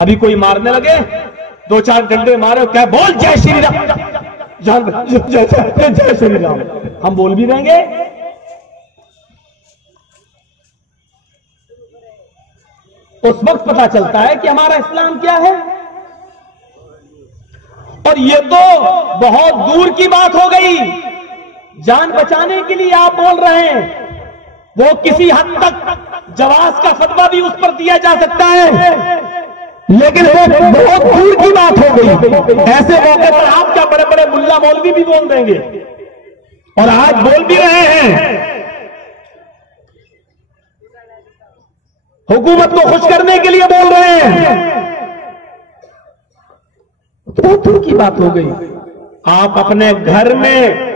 अभी कोई मारने लगे, दो चार डंडे मारे, क्या बोल जय श्री राम, जय श्री राम, हम बोल भी देंगे। उस वक्त पता चलता है कि हमारा इस्लाम क्या है। और ये तो बहुत दूर की बात हो गई, जान बचाने के लिए आप बोल रहे हैं, वो किसी हद तक जवाज का फतवा भी उस पर दिया जा सकता है, लेकिन वो बहुत दूर की बात हो गई। ऐसे मौके पर आप क्या बड़े बड़े मुल्ला मौलवी भी बोल देंगे, और आज बोल भी रहे हैं। हुकूमत को खुश करने के लिए बोल रहे हैं, बहुत दूर की बात हो गई। आप अपने घर में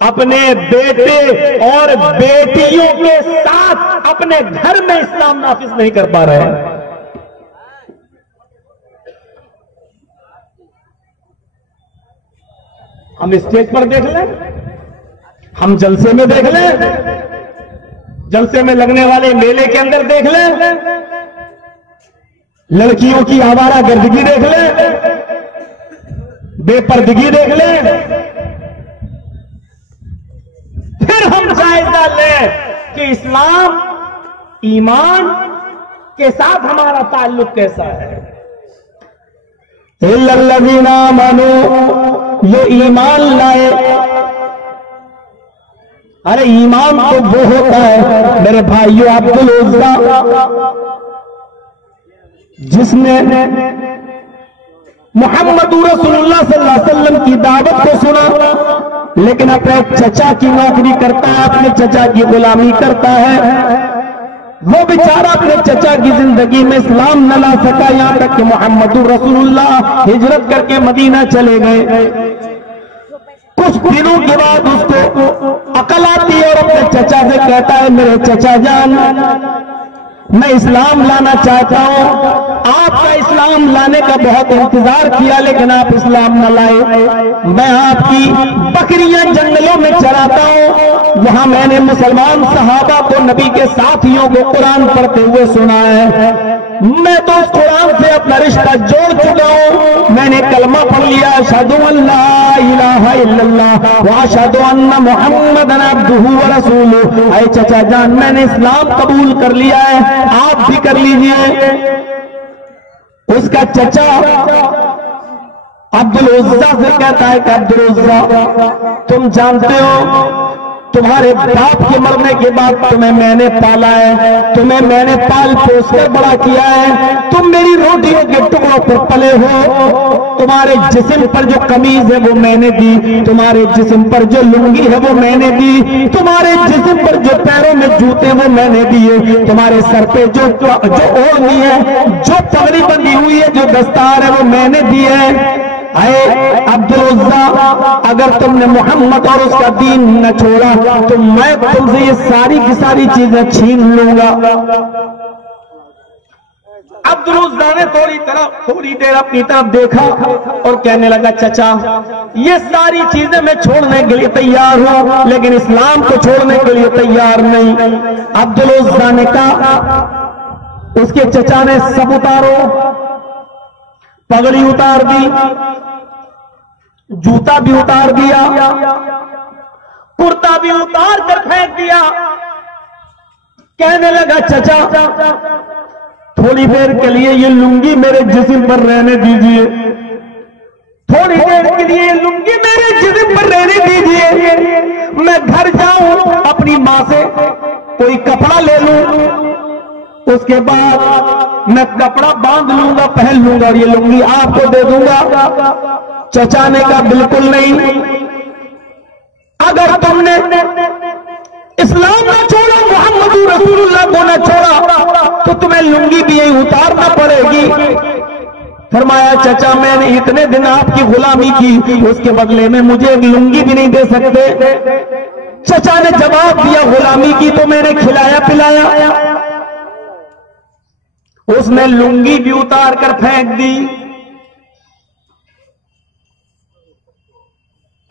अपने बेटे और बेटियों के साथ अपने घर में इस्लाम नाफिज नहीं कर पा रहे हैं। हम स्टेज पर देख लें, हम जलसे में देख लें, जलसे में लगने वाले मेले के अंदर देख लें, लड़कियों की आवारा गर्दगी देख लें, बेपर्दगी देख लें, फिर हम जायजा लें कि इस्लाम ईमान के साथ हमारा ताल्लुक कैसा है। इल्लल्लज़ीना आमनू, ये ईमान लाए। अरे ईमान तो वो होता है मेरे भाइयों, अब्दुल उज़्ज़ा, जिसने मुहम्मद रसूलुल्लाह सल्लल्लाहु अलैहि वसल्लम की दावत को सुना, लेकिन अपने चचा की नौकरी करता है, अपने चचा की गुलामी करता है। वो बेचारा अपने चचा की जिंदगी में इस्लाम न ला सका, यहां तक कि मुहम्मद रसूलुल्लाह हिजरत करके मदीना चले गए। कुछ दिनों के बाद उसको अकल आती है और अपने चचा से कहता है, मेरे चचा जान, मैं इस्लाम लाना चाहता हूं, आपका इस्लाम लाने का बहुत इंतजार किया, लेकिन आप इस्लाम न लाए। मैं आपकी बकरियां जंगलों में चराता हूं, वहां मैंने मुसलमान सहाबा को, नबी के साथियों को कुरान पढ़ते हुए सुना है। मैं तो उस कुरान से अपना रिश्ता जोड़ चुका हूं, मैंने कलमा पढ़ लिया, अशहदु अल्ला इलाहा इल्लल्लाह व अशहदु अन्ना मुहम्मदन अब्दुहु व रसूलुहु। ऐ चचा जान, मैंने इस्लाम कबूल कर लिया है, आप भी कर लीजिए। उसका चचा अब्दुल उज़्ज़ा से कहता है कि अब्दुल उज़्ज़ा, तुम जानते हो तुम्हारे बाप के मरने के बाद तुम्हें मैंने पाला है, तुम्हें मैंने पाल पोस कर बड़ा किया है, तुम मेरी रोटियों के टुकड़ों पर पले हो, तुम्हारे जिस्म पर जो कमीज है वो मैंने दी, तुम्हारे जिस्म पर जो लुंगी है वो मैंने दी, तुम्हारे जिस्म पर जो पैरों में जूते वो मैंने दिए, तुम्हारे सर पे जो ओढ़नी है, जो पगड़ी बंधी हुई है, जो दस्तार है वो मैंने दी है। अब्दुल उज़्ज़ा, अगर तुमने मोहम्मद और उसका दीन न छोड़ा तो मैं तुमसे ये सारी की सारी चीजें छीन लूंगा। अब्दुल उज़्ज़ा ने थोड़ी देर अपनी तरफ देखा और कहने लगा, चचा ये सारी चीजें मैं छोड़ने के लिए तैयार हूं, लेकिन इस्लाम को छोड़ने के लिए तैयार नहीं। अब्दुल उज़्ज़ा ने कहा, उसके चचा ने सब उतारो, पगड़ी उतार दी, जूता भी उतार दिया, कुर्ता भी उतार कर फेंक दिया। कहने लगा, चचा थोड़ी देर के लिए ये लुंगी मेरे जिस्म पर रहने दीजिए, थोड़ी देर के लिए ये लुंगी मेरे जिस्म पर रहने दीजिए, मैं घर जाऊं अपनी मां से कोई कपड़ा ले लूं, उसके बाद मैं कपड़ा बांध लूंगा, पहन लूंगा और ये लुंगी आपको दे दूंगा। चचा ने कहा, बिल्कुल नहीं, अगर तुमने इस्लाम न छोड़ा, मोहम्मद रसूलुल्लाह को न छोड़ा, तो तुम्हें लुंगी भी यही उतारना पड़ेगी। फरमाया, चचा मैंने इतने दिन आपकी गुलामी की, उसके बदले में मुझे एक लुंगी भी नहीं दे सकते। चचा ने जवाब दिया, गुलामी की तो मैंने खिलाया पिलाया। उसने लुंगी भी उतार कर फेंक दी।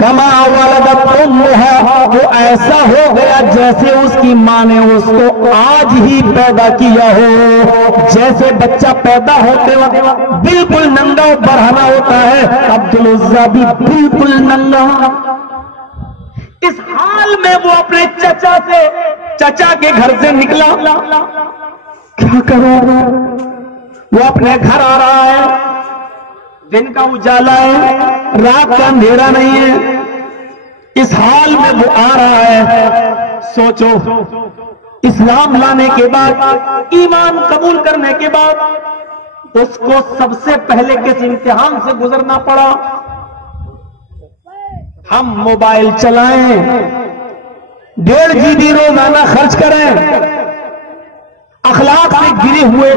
कमा वलदत उम्मुहा, वो ऐसा हो गया जैसे उसकी मां ने उसको आज ही पैदा किया हो। जैसे बच्चा पैदा होते वक्त बिल्कुल नंगा और बरहना होता है, अब्दुल उज़्ज़ा भी बिल्कुल नंगा। इस हाल में वो अपने चचा के घर से निकला। क्या करो, वो अपने घर आ रहा है, दिन का उजाला है, रात का अंधेरा नहीं है। इस हाल में वो आ रहा है। सोचो, इस्लाम लाने के बाद, ईमान कबूल करने के बाद उसको सबसे पहले किस इम्तिहान से गुजरना पड़ा? हम मोबाइल चलाएं, 1.5 GB रोजाना खर्च करें, अखलाक से गिरे हुए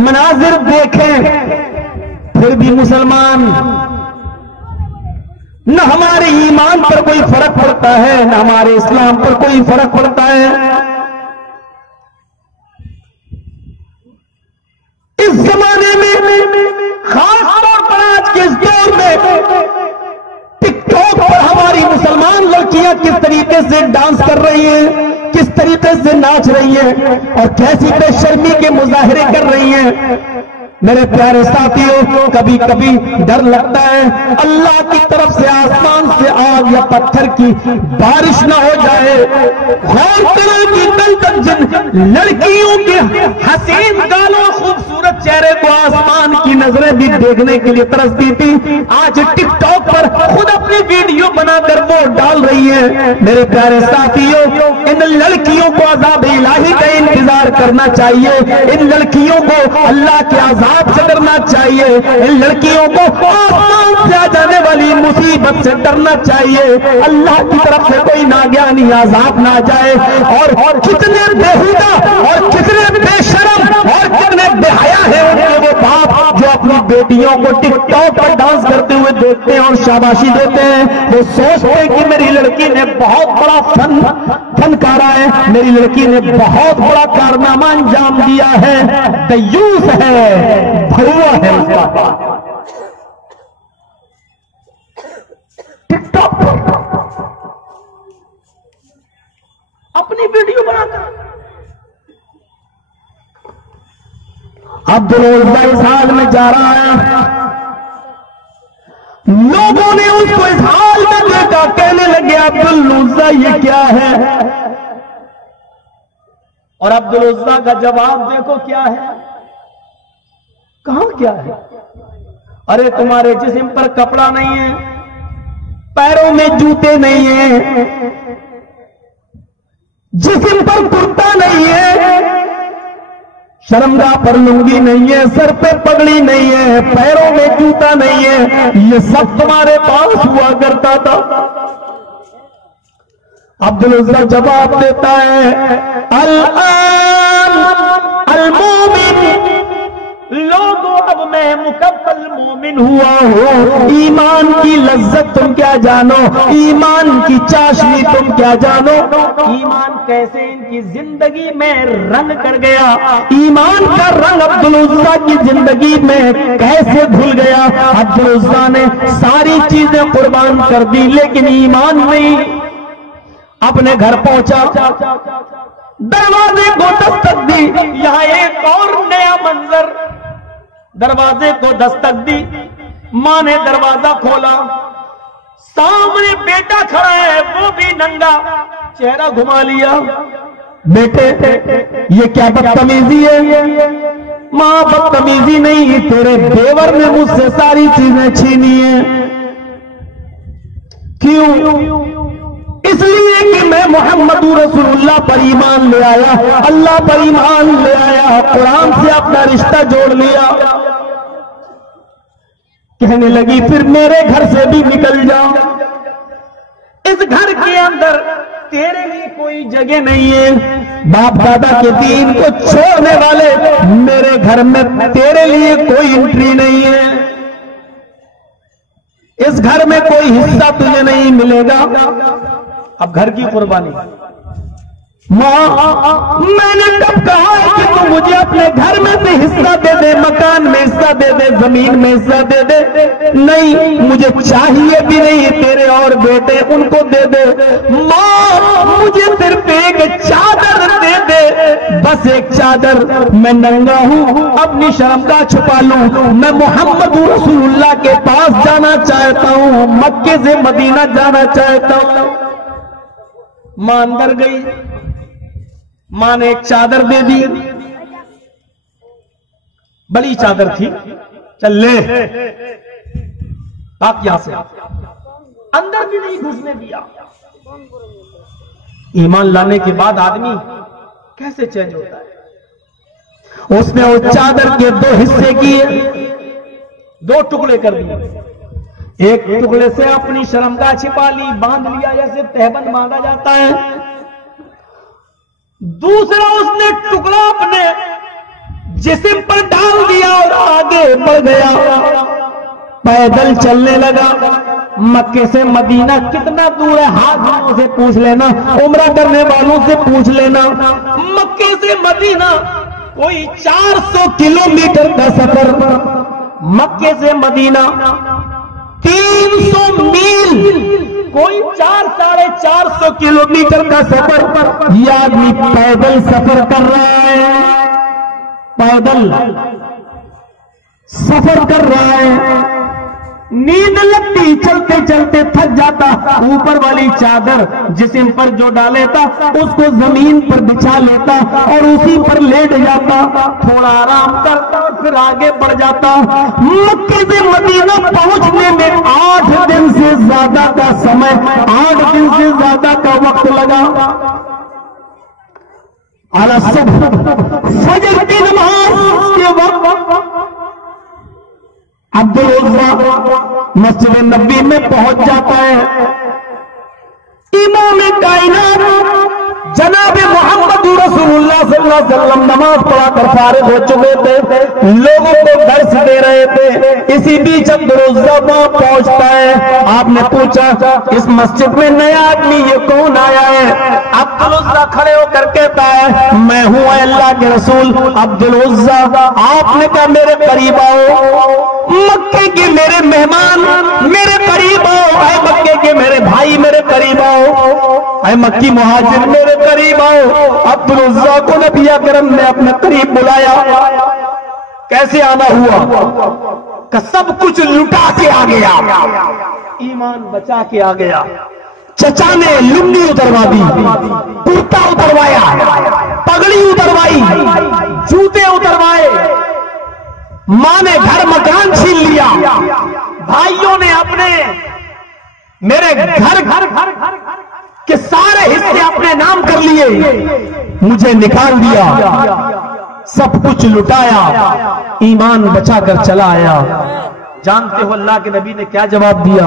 मनाजिर देखें, फिर भी मुसलमान, न हमारे ईमान पर कोई फर्क पड़ता है, न हमारे इस्लाम पर कोई फर्क पड़ता है। इस जमाने में, खास तौर पर आज के इस दौर में, टिकटॉक पर हमारी मुसलमान लड़कियां किस तरीके से डांस कर रही हैं, किस तरीके से नाच रही हैं और कैसी बेशर्मी के मुजाहरे कर रही हैं। मेरे प्यारे साथियों, कभी कभी डर लगता है अल्लाह की तरफ से आसमान से आग या पत्थर की बारिश ना हो जाए। गौर करें कि कल तक जिन लड़कियों के हसीन गालों, खूबसूरत चेहरे को आसमान की नजरें भी देखने के लिए तरसती थी, आज टिकटॉक पर खुद अपनी वीडियो बनाकर वो डाल रही है। मेरे प्यारे साथियों, इन लड़कियों को अज़ाब इलाही का इंतजार करना चाहिए, इन लड़कियों को अल्लाह के अज़ाब से डरना चाहिए, इन लड़कियों को आसमान से आ जाने वाली मुसीबत से डरना चाहिए। अल्लाह की तरफ से कोई नाज्ञानी अज़ाब ना जाए। और कितने बेहुदा और कितने बेशरम और कितने बेहया है उनके वो बाप जो अपनी बेटियों को टिकटॉक पर डांस करते हुए देखते हैं और शाबाशी देते हैं। वो सोचते हैं कि मेरी लड़की ने बहुत बड़ा फनकारा है, मेरी लड़की ने बहुत बड़ा कारनामा अंजाम दिया है। दयूस है, भरुआ है उसका। टिकटॉक पर अपनी वीडियो बनाकर अब्दुल उज़्ज़ा इस हाल में जा रहा है। लोगों ने उसको इस हाल में देखा, कहने लगे अब्दुल उज़्ज़ा ये क्या है? और अब्दुल उज़्ज़ा का जवाब देखो क्या है। कहां क्या है? अरे तुम्हारे जिस्म पर कपड़ा नहीं है, पैरों में जूते नहीं है, जिस्म पर कुर्ता नहीं है, शर्मगाह पर लुंगी नहीं है, सर पे पगड़ी नहीं है, पैरों में जूता नहीं है, ये सब तुम्हारे पास हुआ करता था। अब्दुल उज़्ज़ा जवाब देता है, अल-आन अल-मोमिन, लोगों अब मैं मुकम्मल मोमिन हुआ हूं। ईमान की लज्जत तुम क्या जानो, ईमान की चाशनी तुम क्या जानो, ईमान कैसे इनकी जिंदगी में रंग कर गया, ईमान का रंग अब्दुल उज़्ज़ा की जिंदगी में कैसे घुल गया। अब्दुल उज़्ज़ा ने सारी चीजें कुर्बान कर दी, लेकिन ईमान नहीं। अपने घर पहुंचा, दरवाजे को दस्तक दी। यहां एक और नया मंजर, दरवाजे को दस्तक दी, मां ने दरवाजा खोला, सामने बेटा खड़ा है, वो भी नंगा, चेहरा घुमा लिया। बेटे ये क्या बदतमीजी है? मां बदतमीजी नहीं, तेरे देवर ने मुझसे सारी चीजें छीनी है। क्यों? इसलिए कि मैं मुहम्मदुर रसूलुल्लाह पर ईमान ले आया, अल्लाह पर ईमान ले आया, कुरान से अपना रिश्ता जोड़ लिया। कहने लगी फिर मेरे घर से भी निकल जाओ, इस घर के अंदर तेरे लिए कोई जगह नहीं है। बाप दादा के दीन को छोड़ने वाले मेरे घर में तेरे लिए कोई एंट्री नहीं है, इस घर में कोई हिस्सा तुझे नहीं मिलेगा। अब घर की कुर्बानी, मां मैंने कब कहा है कि तू मुझे अपने घर में से हिस्सा दे दे, मकान में हिस्सा दे दे, जमीन में हिस्सा दे दे? नहीं, मुझे चाहिए भी नहीं, तेरे और बेटे उनको दे दे। मां मुझे सिर्फ एक चादर दे दे, बस एक चादर, मैं नंगा हूं, अपनी शर्म का छुपा लूं, मैं मोहम्मद रसूलुल्लाह के पास जाना चाहता हूं, मक्के से मदीना जाना चाहता हूं। मां अंदर गई, मां ने एक चादर दे दी, बड़ी चादर थी, चल ले, आप यहां से अंदर भी नहीं घुसने दिया। ईमान लाने के बाद आदमी कैसे चेंज होता है। उसने उस चादर के 2 हिस्से किए, 2 टुकड़े कर दिए। एक टुकड़े से अपनी शर्मगाह छिपा ली, बांध लिया जैसे तहबंद बांधा जाता है। दूसरा उसने टुकड़ा अपने जिस्म पर डाल दिया और आगे बढ़ गया, पैदल चलने लगा। मक्के से मदीना कितना दूर है, हाथ वालों से पूछ लेना, उम्रा करने वालों से पूछ लेना। मक्के से मदीना कोई 400 किलोमीटर का सफर, मक्के से मदीना 300 मील, कोई 400-450 किलोमीटर का सफर। यह आदमी पैदल सफर कर रहा है, पैदल सफर कर रहा है। नींद लगती, चलते चलते थक जाता, ऊपर वाली चादर जिस्म पर जो डालेता उसको जमीन पर बिछा लेता और उसी पर लेट जाता, थोड़ा आराम करता और फिर आगे बढ़ जाता। मक्के से मदीना पहुंचने में 8 दिन से ज्यादा का समय, 8 दिन से ज्यादा का वक्त लगा। फजर की नमाज के वक्त अब्दुल उज़्ज़ा मस्जिद नबी में पहुंच जाता है। इमाम कायनात जनाब मोहम्मद रसूलुल्लाह सल्लल्लाहु अलैहि वसल्लम नमाज पढ़ाकर फारिग हो चुके थे, लोगों को दर्स दे रहे थे। इसी बीच अब्दुल उज़्ज़ा वहां पहुंचता है। आपने पूछा इस मस्जिद में नया आदमी ये कौन आया है? अब्दुल उज़्ज़ा खड़े होकर कहता है मैं हूं अल्लाह के रसूल अब्दुल उज़्ज़ा। आपने कहा मेरे करीब आओ, मक्के के मेरे मेहमान मेरे करीब आओ, आए मक्के के मेरे भाई मेरे करीब आओ, आए मक्की मुहाजिर मेरे करीब आओ। अब्दुल उज़्ज़ा को नबी अकरम ने अपने करीब बुलाया। कैसे आना हुआ? का सब कुछ लुटा के आ गया, ईमान बचा के आ गया। चचा ने लुंगी उतरवा दी, कुर्ता उतरवाया, पगड़ी उतरवाई, जूते उतरवाए। मां ने घर मकान छीन लिया, भाइयों ने अपने मेरे घर के सारे हिस्से अपने नाम कर लिए, मुझे निकाल दिया, सब कुछ लुटाया, ईमान बचाकर चला आया। जानते हो अल्लाह के नबी ने क्या जवाब दिया?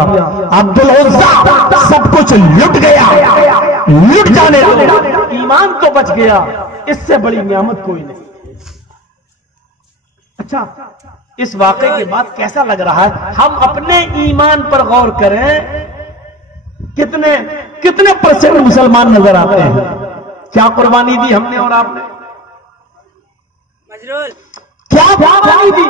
अब्दुल उज़्ज़ा सब कुछ लुट गया, लुट जाने दो, ईमान तो बच गया, इससे बड़ी नियामत कोई नहीं। अच्छा, इस वाकये के बाद कैसा लग रहा है? हम अपने ईमान पर गौर करें, कितने परसेंट मुसलमान नजर आते हैं? क्या कुर्बानी दी हमने और आपने? क्या कुर्बानी दी?